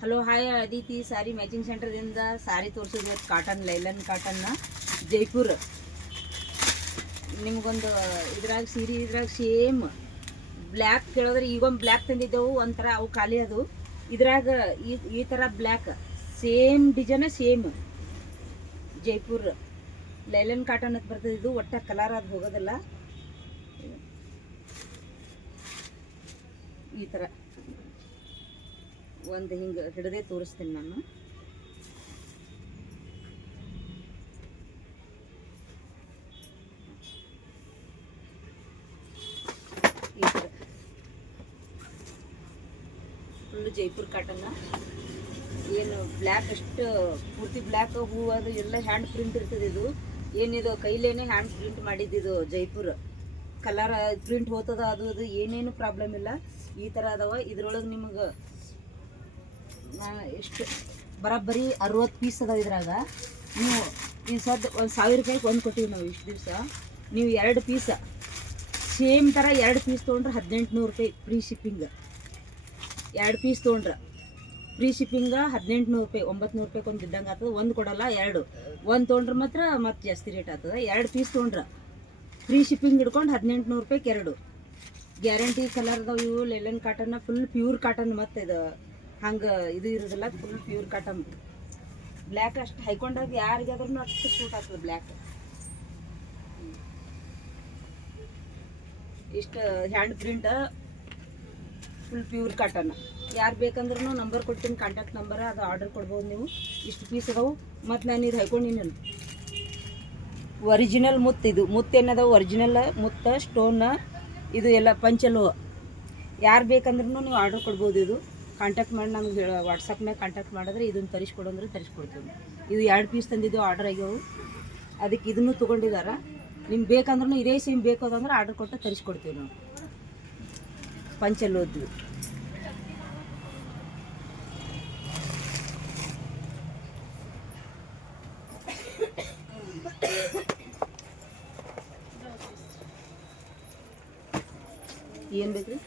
Hello hi Aditi ಸಾರಿ matching ಸೆಂಟರ್ದಿಂದ ಸಾರಿ ತೋರಿಸಿದ್ವಿ. Cotton ಲೈಲನ್ ಕಾಟನ್ನ ಜೈಪುರ್. ನಿಮಗೊಂದು ಇದ್ರಾಗ ಸೀರೆ ಇದ್ರಾಗ ಸೇಮ್ ಬ್ಲ್ಯಾಕ್ ಕೇಳಿದ್ರೆ ಈಗೊಂದು ಬ್ಲ್ಯಾಕ್ ತಂದಿದ್ದೆವು, ಒಂಥರ ಅವು ಖಾಲಿ ಅದು. ಇದ್ರಾಗ ಈ ಥರ black same design same Jaipur ಲೈಲನ್ ಕಾಟನ್ ಅಂತ ಬರ್ತದೆ. ಇದು ಒಟ್ಟ ಕಲರ್ ಅದು ಹೋಗೋದಿಲ್ಲ. ಈ ಥರ ಒಂದು ಹಿಂಗೆ ಹಿಡದೆ ತೋರಿಸ್ತೀನಿ ನಾನು. ಈ ಥರ ಫುಲ್ಲು ಜೈಪುರ್ ಕಾಟನ್ನ. ಏನು ಬ್ಲ್ಯಾಕ್ ಅಷ್ಟು ಪೂರ್ತಿ ಬ್ಲ್ಯಾಕ್ ಹೂವು ಅದು ಎಲ್ಲ ಹ್ಯಾಂಡ್ ಪ್ರಿಂಟ್ ಇರ್ತದೆ. ಇದು ಏನಿದು ಕೈಲೇನೆ ಹ್ಯಾಂಡ್ ಪ್ರಿಂಟ್ ಮಾಡಿದ್ದಿದು ಜೈಪುರ್. ಕಲರ್ ಪ್ರಿಂಟ್ ಹೋಗ್ತದ ಅದು ಏನೇನು ಪ್ರಾಬ್ಲಮ್ ಇಲ್ಲ. ಈ ಥರ ಅದಾವ. ಇದ್ರೊಳಗೆ ನಿಮಗೆ ಎಷ್ಟು ಬರೋಬ್ಬರಿ 60 ಪೀಸ್ ಅದಾವ. ಇದ್ರಾಗ ನೀವು ಈ ಸದ್ದು 1000 ರೂಪಾಯಿಗೆ ಒಂದು ಕೊಟ್ಟಿವಿ ನಾವು ಇಷ್ಟು ದಿವಸ. ನೀವು 2 ಪೀಸ್ ಸೇಮ್ ಥರ 2 ಪೀಸ್ ತೊಗೊಂಡ್ರೆ 1800 ರೂಪಾಯಿ ಫ್ರೀ ಶಿಪ್ಪಿಂಗ್. 2 ಪೀಸ್ ತೊಗೊಂಡ್ರೆ ಫ್ರೀ ಶಿಪ್ಪಿಂಗ 1800 ರೂಪಾಯಿ. 900 ರೂಪಾಯಿಗೆ ಒಂದು ಇದ್ದಂಗೆ ಆಗ್ತದೆ. ಒಂದು ಕೊಡಲ್ಲ, 2 ಒಂದು ತೊಗೊಂಡ್ರೆ ಮತ್ತೆ ಜಾಸ್ತಿ ರೇಟ್ ಆಗ್ತದೆ. 2 ಪೀಸ್ ತೊಗೊಂಡ್ರೆ ಫ್ರೀ ಶಿಪ್ಪಿಂಗ್ ಹಿಡ್ಕೊಂಡು 1800 ರೂಪಾಯಿಗೆ 2 ಗ್ಯಾರಂಟಿ ಕಲರ್ ಅದಾವ. ಇವು ಲೈಲನ್ ಕಾಟನ್ನ ಫುಲ್ ಪ್ಯೂರ್ ಕಾಟನ್. ಮತ್ತು ಇದು ಹಂಗೆ ಇದು ಇರೋದಿಲ್ಲ, ಫುಲ್ ಪ್ಯೂರ್ ಕಾಟನ್. ಬ್ಲ್ಯಾಕ್ ಅಷ್ಟು ಹೈಕೊಂಡಾಗ ಯಾರಿಗಾದ್ರೂ ಅಷ್ಟು ಸೂಟ್ ಆಗ್ತದೆ ಬ್ಲ್ಯಾಕ್. ಇಷ್ಟು hand print full pure cotton. ಯಾರು ಬೇಕಂದ್ರೂ ನಂಬರ್ ಕೊಡ್ತೀನಿ, ಕಾಂಟ್ಯಾಕ್ಟ್ ನಂಬರ್, ಅದು ಆರ್ಡರ್ ಕೊಡ್ಬೋದು ನೀವು. ಇಷ್ಟು ಪೀಸ್ ಅದಾವು. ಮತ್ತು ನಾನು ಇದು ಹೈಕೊಂಡಿನಿ ಒರಿಜಿನಲ್ ಮುತ್ತು. ಇದು ಮುತ್ತು ಏನದಾವು ಒರಿಜಿನಲ್ ಮುತ್ತ ಸ್ಟೋನ್. ಇದು ಎಲ್ಲ ಪಂಚಲು. ಯಾರು ಬೇಕಂದ್ರೂ ನೀವು ಆರ್ಡರ್ ಕೊಡ್ಬೋದು. ಇದು ಕಾಂಟ್ಯಾಕ್ಟ್ ಮಾಡಿ ನಮ್ಗೆ ವಾಟ್ಸಪ್ನಾಗ ಕಾಂಟ್ಯಾಕ್ಟ್ ಮಾಡಿದ್ರೆ ಇದನ್ನು ತರಿಸ್ಕೊಡಂದ್ರೆ ತರಿಸ್ಕೊಡ್ತೀವಿ. ಇದು 2 ಪೀಸ್ ತಂದಿದ್ದು ಆರ್ಡರ್ ಆಗ್ಯಾವು. ಅದಕ್ಕೆ ಇದನ್ನು ತೊಗೊಂಡಿದ್ದಾರೆ. ನಿಮ್ಗೆ ಬೇಕಂದ್ರೂ ಇದೇ ಸೇಮ್ ಬೇಕು ಆರ್ಡರ್ ಕೊಟ್ಟು ತರಿಸ್ಕೊಡ್ತೀವಿ ನಾವು. ಪಂಚಲೋದ್ದು ಏನು ಬೇಕು ರೀ?